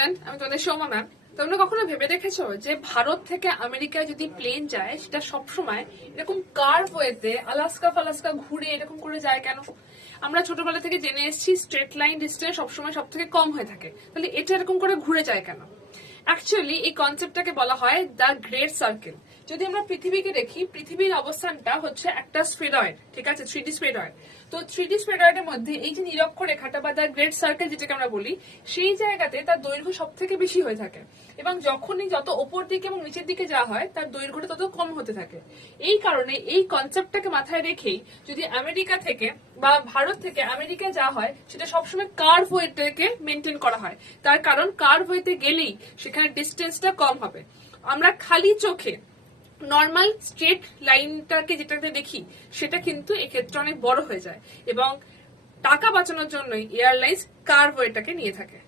Morning, আমি তোমাদের Souma ma'am. তোমরা কখনো ভেবে দেখেছো যে ভারত থেকে আমেরিকায় যদি প্লেন যায় সেটা সবসময় এরকম কার্ভ ওয়েতে আলাস্কা ফালাস্কা ঘুরে এরকম করে যায় কেন? আমরা ছোটবেলা থেকে জেনে এসেছি স্ট্রেট লাইন ডিস্টেন্স সবসময় সব থেকে কম হয়ে থাকে, তাহলে এটা এরকম করে ঘুরে যায় কেন? অ্যাকচুয়ালি এই কনসেপ্টটাকে বলা হয় দ্য গ্রেট সার্কেল। যদি আমরা পৃথিবীকে দেখি, পৃথিবীর অবস্থানটা হচ্ছে একটা স্ফেরয়েড, ঠিক আছে, 3D স্ফেরয়েড। তো 3D স্ফেরয়েডের মধ্যে এই যে নিরক্ষরেখাটা বা দ্য গ্রেট সার্কেল যেটাকে আমরা বলি, সেই জায়গাতে তার দৈর্ঘ্য সব থেকে বেশি হয়ে থাকে, এবং যখনই যত ওপর দিকে এবং নিচের দিকে যাওয়া হয় তার দৈর্ঘ্যটা তত কম হতে থাকে। এই কারণে এই কনসেপ্টটাকে মাথায় রেখেই যদি আমেরিকা থেকে বা ভারত থেকে আমেরিকা যাওয়া হয় সেটা সবসময় কার্ভ ওয়েটাকে মেনটেন করা হয়। তার কারণ কার্ভ ওয়েতে গেলেই সেখানে ডিস্টেন্সটা কম হবে। আমরা খালি চোখে নর্মাল স্ট্রেট লাইনটাকে যেটাতে দেখি সেটা কিন্তু এক্ষেত্রে অনেক বড় হয়ে যায়, এবং টাকা বাঁচানোর জন্যই এয়ারলাইন্স কার্ভ ওয়েটাকে নিয়ে থাকে।